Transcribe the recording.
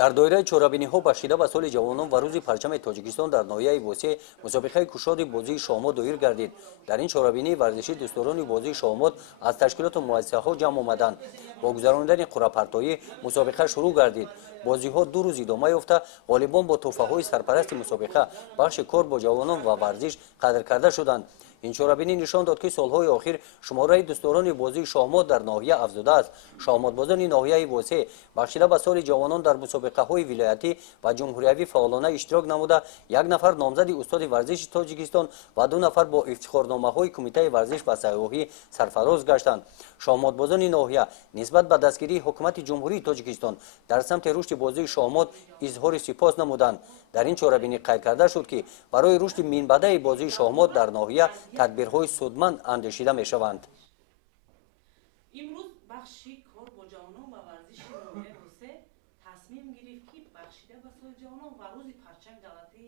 дар доираи чорабиниҳо бахшида ба соли ҷавонон ва рӯзи парчами тоҷикистон дар ноҳияи восеъ мусобиқаи кушоди бозии шоҳмот доир гардид. Дар ин чорабинии варзишӣ дӯстдорони бозии шоҳмот аз ташкилоту муассисаҳо ҷамъ омаданд. Бо гузарондани қуръапартоӣ мусобиқа шурӯъ гардид. бозиҳо 2 рӯз идома ёфта, ғолибон бо тӯҳфаҳои сарпарасти мусобиқа бахши кор бо ҷавонон ва варзиш қадр карда шуданд. ин чорабинӣ нишон дод, ки солҳои охир шумораи дӯстдорони бозии шоҳмот дар ноҳия афзудааст. шоҳмотбозони ноҳияи восеъ бахшида ба соли ҷавонон дар мусобиқаҳои вилоятӣ ва ҷумҳуриявӣ фаъолона иштирок намуда, 1 нафар номзади устоди варзиши Тоҷикистон ва 2 нафар бо ифтихорномаҳои Кумитаи варзиш ва сайёҳӣ сарфароз гаштанд. шоҳмотбозони ноҳия нисбат ба дастгирии ҳукумати ҷумҳурии Тоҷикистон дар самти рушди бозии шоҳмот изҳори сипос намуданд. дар ин чорабинӣ қайд карда шуд, ки барои рушди минбаъдаи бозии шоҳмот дар ноҳия тадбирҳои судманд андешида мешаванд. имрӯз бахши кор бо ҷавонон ва варзиши ноҳияи восеъ тасмим гирифт, ки бахшида ба соли ҷавонон ва рӯзи парчами давлатии